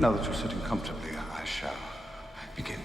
Now that you're sitting comfortably, I shall begin.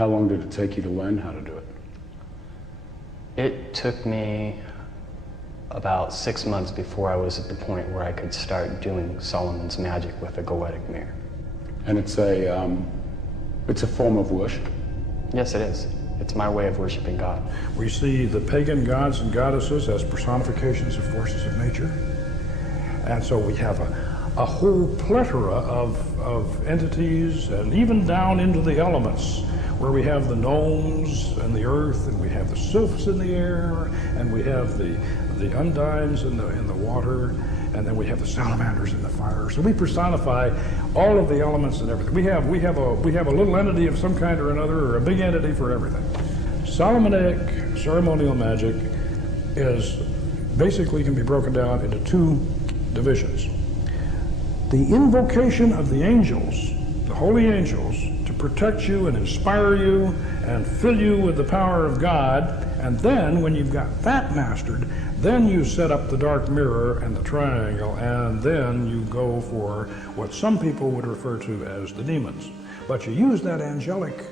How long did it take you to learn how to do it? It took me about 6 months before I was at the point where I could start doing Solomon's magic with a goetic mirror. And it's a form of worship? Yes, it is. It's my way of worshiping God. We see the pagan gods and goddesses as personifications of forces of nature. And so we have a whole plethora of entities, and even down into the elements, where we have the gnomes and the earth, and we have the sylphs in the air, and we have the undines in the water, and then we have the salamanders in the fire. So we personify all of the elements and everything. We have a little entity of some kind or another, or a big entity for everything. Solomonic ceremonial magic is basically can be broken down into two divisions. The invocation of the angels, the holy angels, to protect you and inspire you and fill you with the power of God, and then when you've got that mastered, then you set up the dark mirror and the triangle, and then you go for what some people would refer to as the demons. But you use that angelic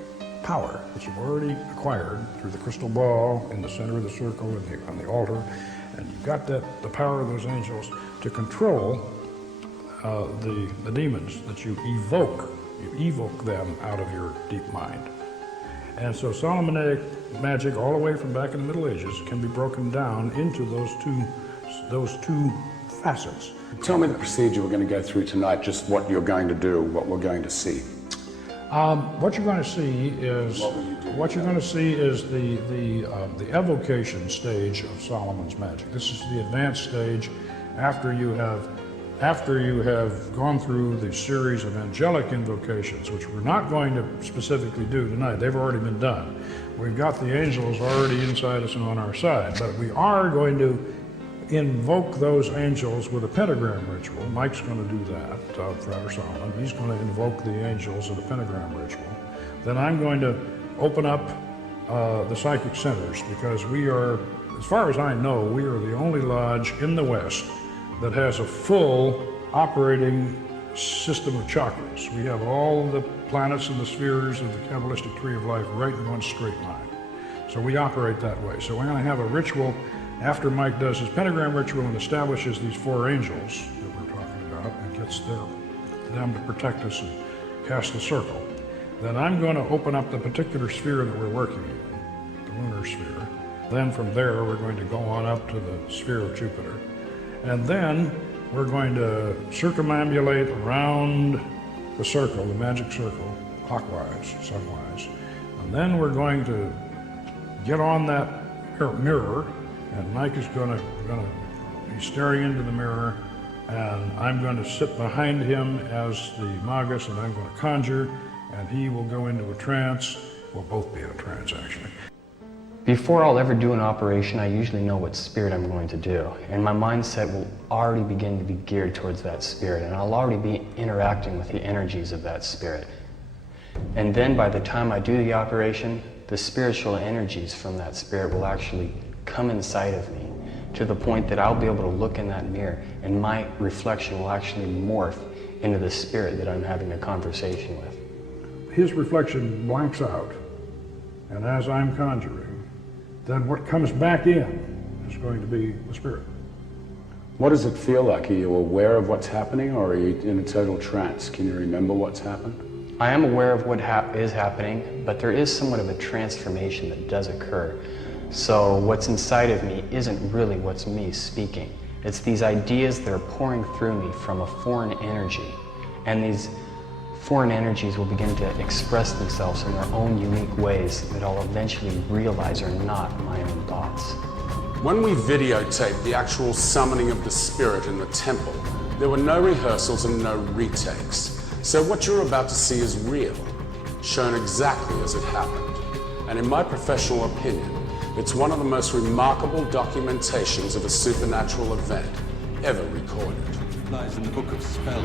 power that you've already acquired through the crystal ball in the center of the circle and on the altar, and you've got the power of those angels to control the demons that you evoke. You evoke them out of your deep mind. And so Solomonic magic, all the way from back in the Middle Ages, can be broken down into those two facets. Tell me the procedure we're going to go through tonight, just what you're going to do, what we're going to see. What you're going to see is the evocation stage of Solomon's magic. This is the advanced stage after you have gone through the series of angelic invocations, which we're not going to specifically do tonight. They've already been done. We've got the angels already inside us and on our side, but we are going to invoke those angels with a pentagram ritual. Mike's going to do that, Father Solomon. He's going to invoke the angels in a pentagram ritual. Then I'm going to open up the psychic centers, because we are, as far as I know, we are the only lodge in the West that has a full operating system of chakras. We have all the planets and the spheres of the Kabbalistic tree of life right in one straight line. So we operate that way. So we're going to have a ritual after Mike does his pentagram ritual and establishes these four angels that we're talking about and gets them to protect us and cast the circle. Then I'm going to open up the particular sphere that we're working in, the lunar sphere. Then from there we're going to go on up to the sphere of Jupiter. And then we're going to circumambulate around the circle, the magic circle, clockwise, sunwise. And then we're going to get on that mirror, and Mike is going to be staring into the mirror, and I'm going to sit behind him as the magus, and I'm going to conjure, and he will go into a trance. We'll both be in a trance, actually. Before I'll ever do an operation, I usually know what spirit I'm going to do, and my mindset will already begin to be geared towards that spirit, and I'll already be interacting with the energies of that spirit. And then by the time I do the operation, the spiritual energies from that spirit will actually come inside of me, to the point that I'll be able to look in that mirror, and my reflection will actually morph into the spirit that I'm having a conversation with. His reflection blanks out, and as I'm conjuring, then what comes back in is going to be the spirit. What does it feel like? Are you aware of what's happening, or are you in a total trance? Can you remember what's happened? I am aware of what is happening, but there is somewhat of a transformation that does occur. So what's inside of me isn't really what's me speaking. It's these ideas that are pouring through me from a foreign energy, and these foreign energies will begin to express themselves in their own unique ways that I'll eventually realize are not my own thoughts. When we videotaped the actual summoning of the spirit in the temple, there were no rehearsals and no retakes. So what you're about to see is real, shown exactly as it happened. And in my professional opinion, it's one of the most remarkable documentations of a supernatural event ever recorded. Lies in the book of spells.